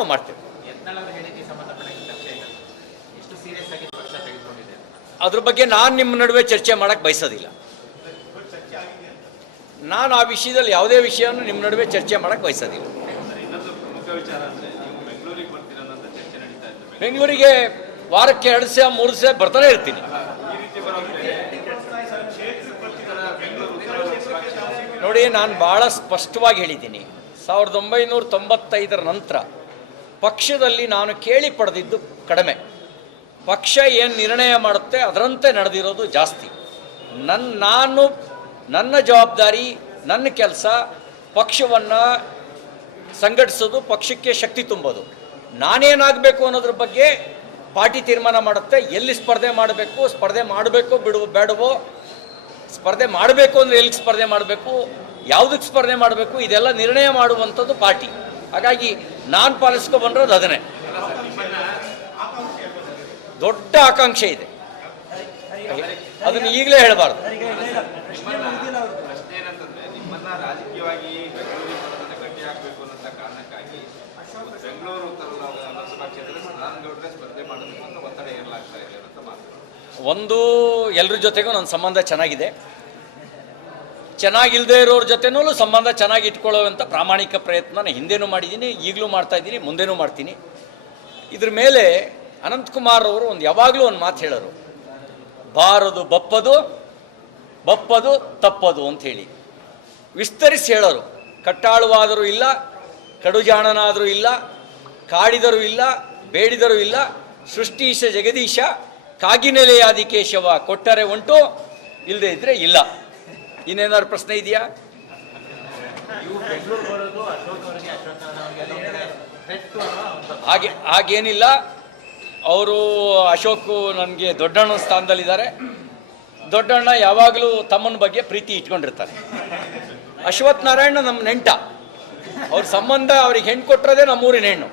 ನಾವು ಮಾಡ್ತೇವೆ. ಅದ್ರ ಬಗ್ಗೆ ನಾನು ನಿಮ್ಮ ನಡುವೆ ಚರ್ಚೆ ಮಾಡಕ್ಕೆ ಬಯಸೋದಿಲ್ಲ. ನಾನು ಆ ವಿಷಯದಲ್ಲಿ ಯಾವುದೇ ವಿಷಯವನ್ನು ನಿಮ್ಮ ನಡುವೆ ಚರ್ಚೆ ಮಾಡಕ್ಕೆ ಬಯಸೋದಿಲ್ಲ. ಬೆಂಗಳೂರಿಗೆ ವಾರಕ್ಕೆ 2 ದಿವಸ 3 ದಿವಸ ಬರ್ತಾನೆ ಇರ್ತೀನಿ. ನೋಡಿ, ನಾನು ಭಾಳ ಸ್ಪಷ್ಟವಾಗಿ ಹೇಳಿದ್ದೀನಿ, 1995 ನಂತರ ಪಕ್ಷದಲ್ಲಿ ನಾನು ಕೇಳಿ ಪಡೆದಿದ್ದು ಕಡಿಮೆ. ಪಕ್ಷ ಏನು ನಿರ್ಣಯ ಮಾಡುತ್ತೆ ಅದರಂತೆ ನಡೆದಿರೋದು ಜಾಸ್ತಿ. ನನ್ನ ಜವಾಬ್ದಾರಿ, ನನ್ನ ಕೆಲಸ ಪಕ್ಷವನ್ನು ಸಂಘಟಿಸೋದು, ಪಕ್ಷಕ್ಕೆ ಶಕ್ತಿ ತುಂಬೋದು. ನಾನೇನಾಗಬೇಕು ಅನ್ನೋದ್ರ ಬಗ್ಗೆ ಪಾರ್ಟಿ ತೀರ್ಮಾನ ಮಾಡುತ್ತೆ. ಎಲ್ಲಿ ಸ್ಪರ್ಧೆ ಮಾಡಬೇಕು, ಸ್ಪರ್ಧೆ ಮಾಡಬೇಕೋ ಬೇಡವೋ, ಸ್ಪರ್ಧೆ ಮಾಡಬೇಕು ಅಂದರೆ ಎಲ್ಲಿ ಸ್ಪರ್ಧೆ ಮಾಡಬೇಕು, ಯಾವುದಕ್ಕೆ ಸ್ಪರ್ಧೆ ಮಾಡಬೇಕು, ಇದೆಲ್ಲ ನಿರ್ಣಯ ಮಾಡುವಂಥದ್ದು ಪಾರ್ಟಿ. ಹಾಗಾಗಿ ನಾನು ಪಾಲಿಸ್ಕೊಬಂದಿರೋದು ಅದನ್ನೇ. ದೊಡ್ಡ ಆಕಾಂಕ್ಷೆ ಇದೆ, ಅದನ್ನು ಈಗಲೇ ಹೇಳಬಾರ್ದು. ರಾಜಕೀಯವಾಗಿ ಗಟ್ಟಿ ಹಾಕಬೇಕು ಅನ್ನೋ ಕಾರಣಕ್ಕಾಗಿ ಬೆಂಗಳೂರು ಉತ್ತರ ಲೋಕಸಭಾ ಕ್ಷೇತ್ರದಲ್ಲಿ ಸದಾನಗೌಡರೇ ಸ್ಪರ್ಧೆ ಮಾಡಬೇಕು ಅಂತ ಒತ್ತಡ ಏರಲಾಗ್ತಾ ಇದೆ ಅಂತ ಮಾತು. ಒಂದು, ಎಲ್ಲರ ಜೊತೆಗೂ ನನ್ನ ಸಂಬಂಧ ಚೆನ್ನಾಗಿದೆ. ಚೆನ್ನಾಗಿಲ್ಲದೆ ಇರೋರ ಜೊತೆನೂ ಸಂಬಂಧ ಚೆನ್ನಾಗಿ ಇಟ್ಕೊಳ್ಳೋವಂಥ ಪ್ರಾಮಾಣಿಕ ಪ್ರಯತ್ನ ನಾನು ಹಿಂದೆನೂ ಮಾಡಿದ್ದೀನಿ, ಈಗಲೂ ಮಾಡ್ತಾಯಿದ್ದೀನಿ, ಮುಂದೆನೂ ಮಾಡ್ತೀನಿ. ಇದ್ರ ಮೇಲೆ ಅನಂತಕುಮಾರ್ ಅವರು ಯಾವಾಗಲೂ ಒಂದು ಮಾತು ಹೇಳೋರು, ಬಾರದು ಬಪ್ಪದು, ಬಪ್ಪದು ತಪ್ಪದು ಅಂಥೇಳಿ ವಿಸ್ತರಿಸಿ ಹೇಳೋರು. ಕಟ್ಟಾಳುವಾದರೂ ಇಲ್ಲ, ಕಡುಜಾಣನಾದರೂ ಇಲ್ಲ, ಕಾಡಿದರೂ ಇಲ್ಲ, ಬೇಡಿದರೂ ಇಲ್ಲ, ಸೃಷ್ಟೀಶ ಜಗದೀಶ ಕಾಗಿನೆಲೆಯಾದಿ ಕೇಶವ, ಕೊಟ್ಟರೆ ಉಂಟು, ಇಲ್ಲದೆ ಇದ್ದರೆ ಇಲ್ಲ. ಇನ್ನೇನಾದ್ರು ಪ್ರಶ್ನೆ ಇದೆಯಾ? ಹಾಗೇನಿಲ್ಲ. ಅವರು ಅಶೋಕ್ ನನಗೆ ದೊಡ್ಡಣ್ಣ ಸ್ಥಾನದಲ್ಲಿದ್ದಾರೆ. ದೊಡ್ಡಣ್ಣ ಯಾವಾಗಲೂ ತಮ್ಮನ ಬಗ್ಗೆ ಪ್ರೀತಿ ಇಟ್ಕೊಂಡಿರ್ತಾರೆ. ಅಶ್ವಥ್ ನಾರಾಯಣ ನಮ್ಮ ನೆಂಟ, ಅವ್ರ ಸಂಬಂಧ, ಅವ್ರಿಗೆ ಹೆಣ್ಣು ಕೊಟ್ಟಿರೋದೇ ನಮ್ಮೂರಿನ ಹೆಣ್ಣು.